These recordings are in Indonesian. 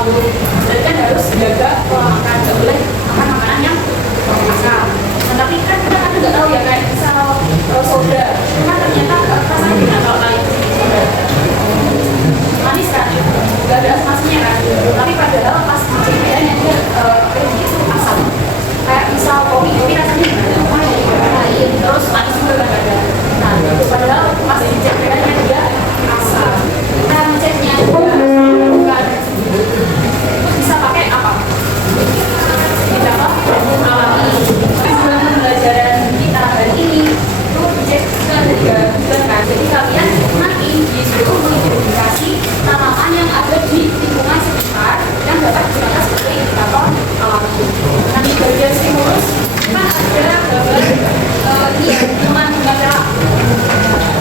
lalu berarti kan harus jaga pola makan, nggak boleh makan makanan yang asam. Nah, tapi kan kita kan nggak tahu ya kayak misal soda, kan ternyata rasanya gimana kalau lain soda manis kan, nggak ada asam-asamnya kan, tapi padahal pas kayaknya dia itu asam. Kayak misal kopi rasanya gimana? Lain, terus manis juga nggak ada. Nah, itu padahal pas dicek kayaknya dia asam. Kita ngeceknya juga bukan, terus bisa pakai apa? Kita alami. Sebelum pembelajaran kita hari ini itu cek ke 3 bulan kan. Jadi kalian nanti disuruh mengidentifikasi tanaman yang ada di lingkungan sekitar yang dapat digunakan sebagai indikator alami. Nah, di bagian stimulus kan ada gambar minuman bunga merah.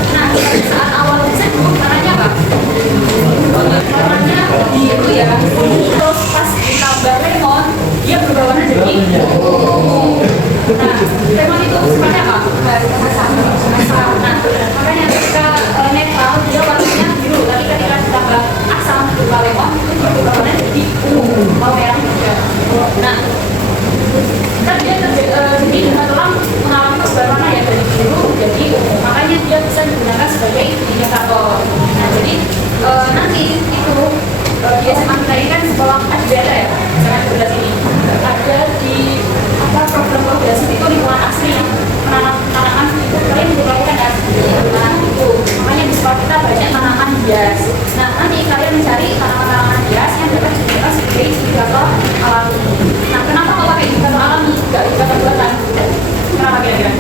Nah, saat awal riset warnanya apa? Warnanya biru ya. Terus pas ditambah lemon, dia berubah warna jadi ungu. Nah, lemon itu sifatnya apa? Asam. Nah, makanya ketika netral dia warnanya biru, tapi ketika ditambah asam berupa lemon itu berubah warna jadi ungu, mau merah juga. Nah, kan dia jadi dengan tulang mengalami perubahan warna ya dari biru jadi ungu, makanya dia bisa digunakan sebagai indikator. Nah, jadi nanti itu di SMA kita ini kan sekolah ada ya, SMA 12 ini ada di program progresif itu lingkungan asli tanaman itu kalian juga lakukan ya tanaman itu, makanya di sekolah kita banyak tanaman hias. Nah, nanti kalian mencari tanaman-tanaman hias yang dapat digunakan sebagai indikator alami. Nah, kenapa kalau pakai indikator alami nggak indikator buatan? Kenapa kira-kira?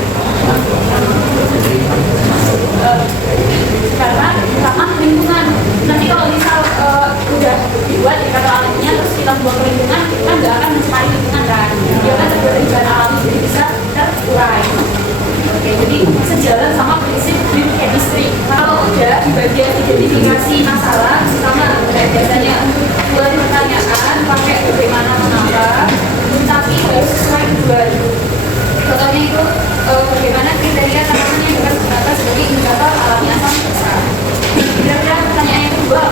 Karena ramah lingkungan. Nanti kalau misal udah dibuat indikator alaminya terus kita buang ke lingkungan, kita nggak akan mencari lingkungan kan, dia kan terbuat dari alami jadi bisa terurai. Oke, jadi sejalan sama prinsip green chemistry. Kalau udah di bagian identifikasi masalah, sama kayak biasanya buat pertanyaan pakai bagaimana menambah, tapi harus sesuai tujuan. Contohnya itu bagaimana kriteria tanaman yang dapat digunakan sebagai indikator alami asam besar. Kira-kira pertanyaan yang kedua,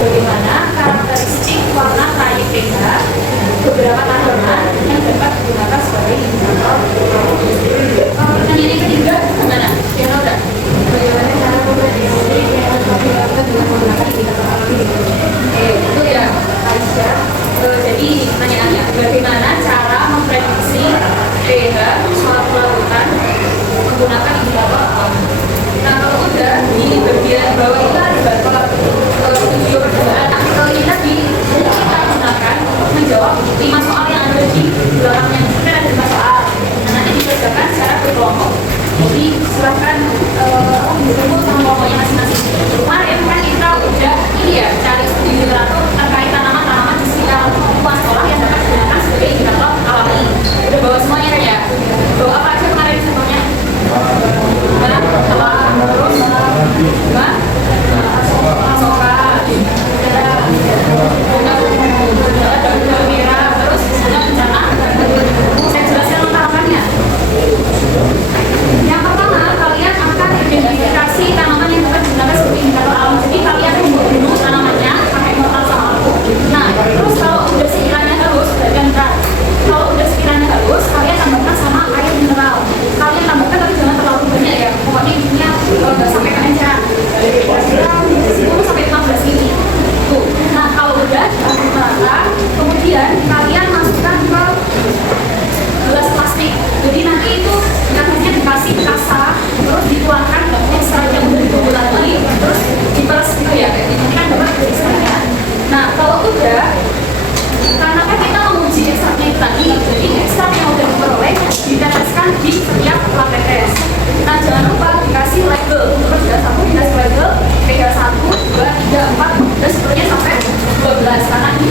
bagaimana karakteristik warna kayu pH beberapa tanaman yang dapat digunakan sebagai indikator? Pertanyaan yang ketiga, gimana? Yang udah bagaimana cara memprediksi pH dengan menggunakan indikator alami? Itu ya, Aisyah. Jadi pertanyaannya, bagaimana cara memprediksi pH suatu lautan menggunakan indikator alami? Nah, kalau udah di bagian bawah itu ada beberapa video percobaan. Ini tadi kita gunakan menjawab 5 soal yang ada di belakangnya. Kan ada 5 soal. Nah, nanti dikerjakan secara berkelompok. Jadi silahkan menunggu sama kelompoknya masing-masing. Kemarin kan kita udah ini ya cari di literatur terkait tanaman-tanaman di sekitar lingkungan sekolah yang dapat digunakan sebagai indikator alami. Udah bawa semuanya kan ya? Bawa apa aja kemarin contohnya? Terus asoka, daun merah, terus ada bencana. Saya jelaskan lengkapannya. Yang pertama, kalian akan identifikasi tanaman yang dapat digunakan sebagai indikator alam. Jadi kalian tunggu dulu tanamannya pakai mortal sama lampu. Nah, terus kalau udah sekiranya halus, bagian berat. Kalau udah sekiranya halus, kalian tambahkan sama air mineral. Kalian tambahkan tapi jangan terlalu banyak ya. Pokoknya ininya nggak sampai keenceran. Kira-kira 10 sampai 15 ml. Tuh. Nah, kalau udah diaduk rata, kemudian kalian masukkan ke gelas plastik. Jadi nanti itu katanya dikasih kasa, terus dituangkan ekstrak yang udah ditunggu lagi, terus diperes gitu ya. Nanti kan dapat ekstraknya. Nah, kalau udah, karena kan kita menguji ekstraknya itu tadi, jadi ekstrak yang udah diperoleh diteteskan di setiap plat tetes. Nah, jangan lupa dikasih label. Terus sudah satu dikasih label pH 1, 2, 3, 4 dan seterusnya sampai 12. Karena ini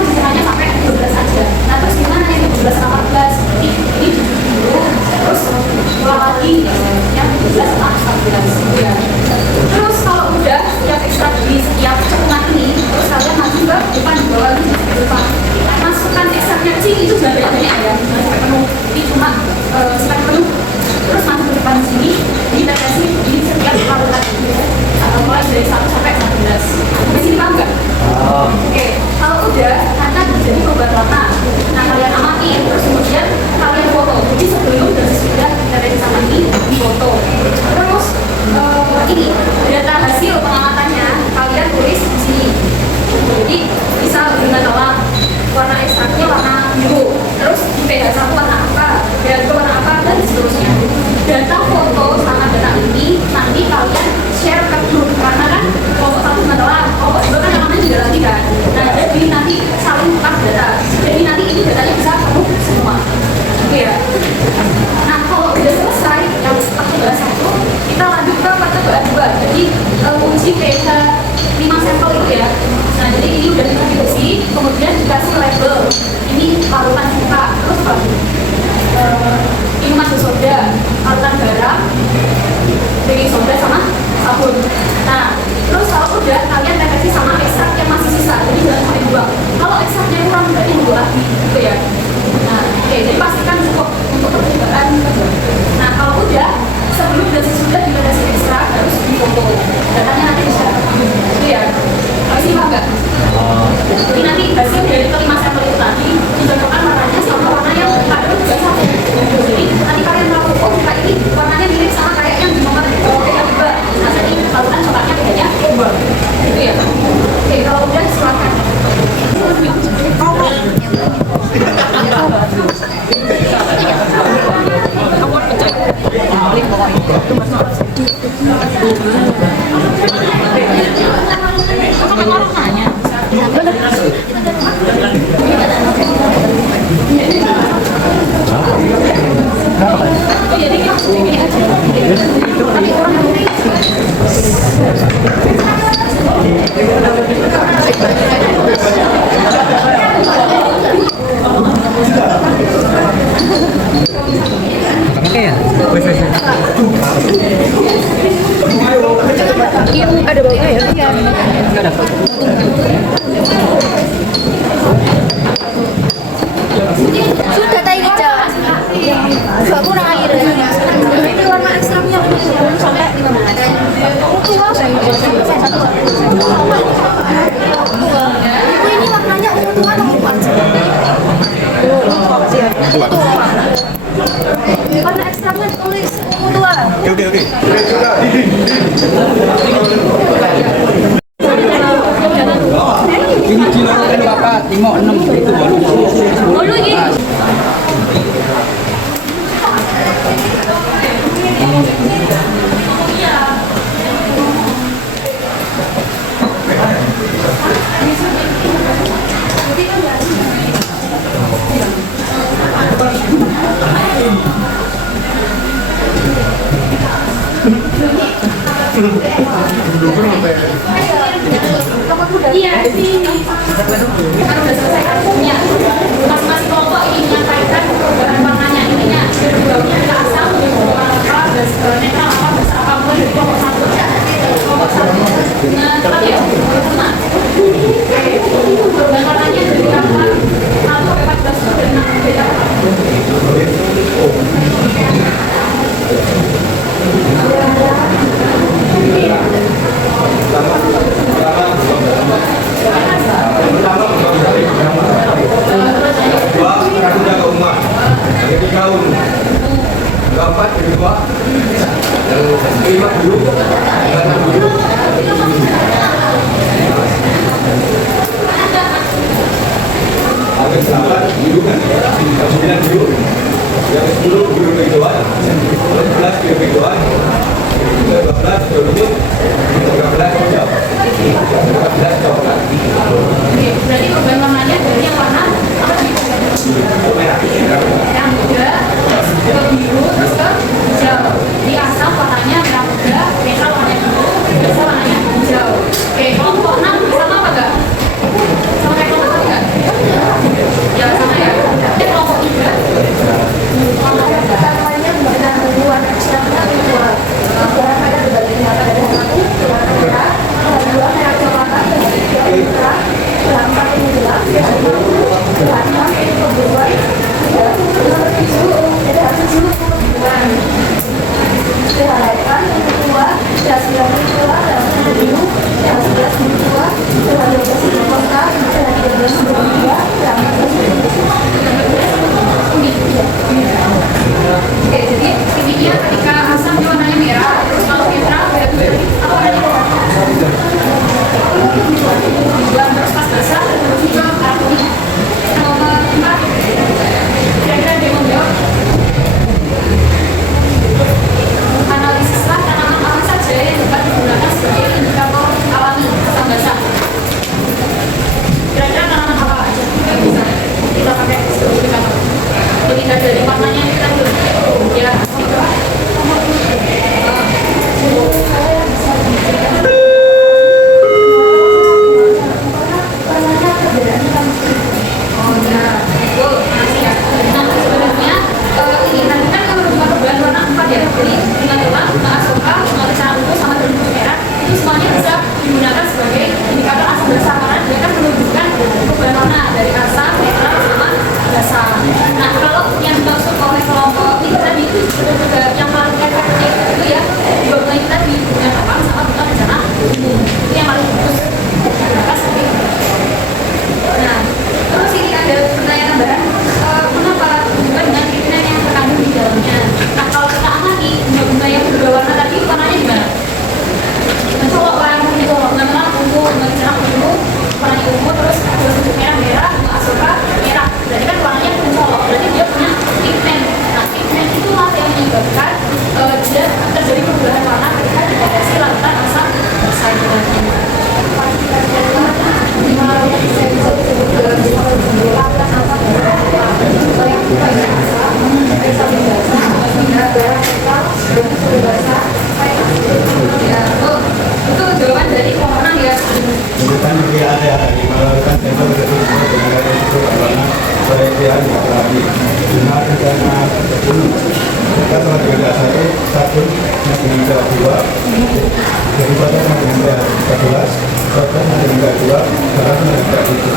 disisanya sampai 12 aja. Nah, terus gimana yang 12 sama 14? Ini dulu, terus ulang lagi yang 12 sama 14 ya. Terus kalau udah setiap ekstrak di setiap cekungan ini, terus kalian maju ke depan, di bawah ini di depan. Masukkan ekstraknya kecil itu jangan banyak ya, jangan sampai penuh. Ini cuma sampai penuh. Terus masuk ke depan sini, ditetesin data satu warna apa, data dua warna apa, dan seterusnya. Data foto sama data ini nanti kalian share ke grup, karena kan kelompok satu menelan, kelompok dua kan namanya juga lagi kan. Nah, jadi nanti saling tukar data. Jadi nanti ini datanya bisa penuh semua. Oke ya. Nah, kalau udah selesai yang percobaan satu, kita lanjut ke percobaan dua. Jadi uji PH 5 sampel itu ya. Nah, jadi ini udah dikasih besi, kemudian dikasih label. Ini larutan cinta, terus apa? Minuman bersoda, larutan garam, baking soda sama sabun. Nah, terus kalau udah kalian reaksi sama ekstrak yang masih sisa, jadi jangan sampai buang. Kalau ekstraknya kurang berarti dua lagi, gitu ya. Nah, oke, jadi pastikan cukup untuk percobaan kedua. Nah, kalau udah sebelum dan sesudah dikasih ekstrak harus difoto. Datanya nanti bisa, gitu ya. Habis ini enggak? Jadi nanti hasil dari kelima sampel itu tadi dicocokkan warnanya sama warna yang ada juga sama. Jadi nanti kalian tahu, oh kayak ini warnanya mirip sama kayak yang di nomor yang dua. Nah, jadi lakukan coklatnya bedanya dua. Gitu ya. Oke, kalau udah silakan. Ada baunya ya? Iya. Sudah tadi dijalan. Gak kurang air. Ini warna ekstraknya sampai 5 menit. Tua satu. Ini warnanya ungu tua atau ungu aja? Warna ekstraknya tulis ungu tua. Oke. Ini kilo berapa? 56 itu baru. Bolu ini. Iya sih. Kan udah selesai kartunya. Masing-masing kelompok ini menyampaikan bahan warnanya intinya. Baunya kita asal, apa, netral apa, besar apa, mulai dari kelompok satu. Kelompok satu. Nah, cepat ya. Nah, bahan warnanya dari apa? 14 dan 6 beda. Berarti perubahan warnanya dari yang warna apa sih? Yang muda, ke biru, terus ke hijau. Di asam warnanya merah muda, netral warnanya biru, biasa warnanya hijau. Oke, kelompok 6 sama apa enggak? Sama kayak kelompok 1 enggak? Ya sama ya. Ini kelompok 3. Warnanya warna warna ekstraknya dua. Warna ada berbagi warna dari satu, warna merah, dua merah coklat, merah, warna ini gelap, warna ini kebiruan, nomor 7, ada 7 kebiruan. Dihalakan yang kedua, yang 9 kedua, yang biru, yang 11 kedua, yang 12 kota, yang 13 kedua, yang 14 Oke, jadi intinya ketika asam dia warnanya merah, terus kalau netral kayak apa warnanya? Bulan terus pas basah juga artinya nomor 4 kira-kira cara ungu sama berbentuk merah itu semuanya bisa digunakan sebagai indikator asam basah karena dia kan menunjukkan perubahan warna dari asam, netral, sama basah. Nah kalau yang dimaksud oleh kelompok ini tadi itu juga yang paling efektif itu ya dua bulan kita di bulan awal sama bulan rencana umum itu yang paling bagus digunakan sebagai. Nah terus ini ada pertanyaan tambahan, kenapa bunga dengan pigmen yang terkandung di dalamnya? Nah kalau kita amati bunga yang berwarna tadi warnanya gimana? Mencolok warna mencolok, memang ungu, cerah ungu, warnanya ungu, terus bentuk merah-merah, bunga asoka merah. Berarti kan warnanya mencolok, berarti dia punya pigmen. Nah pigmen itulah yang menyebabkan dia terjadi perubahan warna ketika dideteksi larutan asam basah itu tadi. Ya, oh, itu jawaban dari pemenang ya. Bukan dia ada kan tema berarti dengan itu karena saya dia tidak lagi. Cuma karena kita telah tidak satu yang tinggal dua. Jadi pada yang tinggal 11, pada yang tinggal dua, sekarang tinggal itu.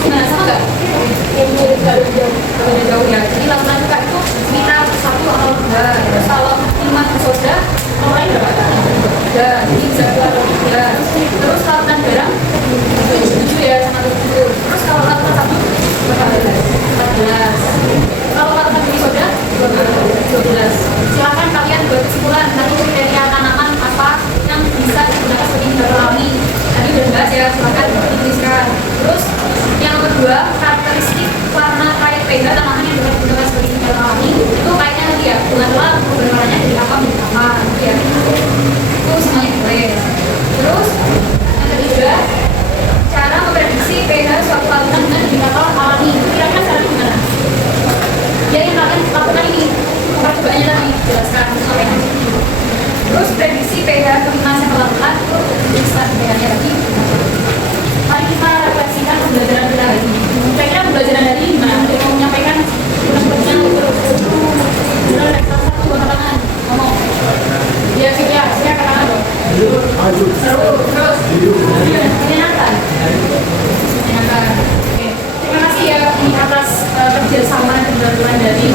Gimana sama nggak? Beda jauh ya. Jadi lakukan juga itu sekitar 1 atau 2. Terus kalau 5 soda, orang berapa? 3. Jadi bisa 2 atau 3. Terus lakukan barang 7 ya sama 7. Terus kalau lakukan 1 berapa? 14. Kalau lakukan beli soda 12. Silakan kalian buat kesimpulan. Nanti kriteria tanaman apa yang bisa digunakan sebagai indikator alami. Tadi udah dibahas ya. Silakan dituliskan. Terus yang kedua, karakteristik warna kayak pH tanaman yang dapat digunakan sebagai indikator alami itu kayaknya tadi ya, bukanlah perubahan warnanya dari apa menjadi apa, ya. Itu semuanya boleh. Terus yang ketiga, cara memprediksi pH suatu larutan dengan indikator alami. Kira-kira caranya gimana? Ya yang kalian lakukan ini, percobaannya tadi jelaskan sampai nanti. Terus prediksi pH kelima sampel larutan itu bisa pH-nya tadi. Mari kita refleksikan pembelajaran kita hari ini. Kira-kira pembelajaran hari ini gimana? Ada yang mau menyampaikan? Kurang-kurangnya benar kelas 1 tangan ngomong. Ya, siap katakan dong. Seru, terus menyenangkan. Oke, terima kasih ya ini atas kerjasama dan bantuan dari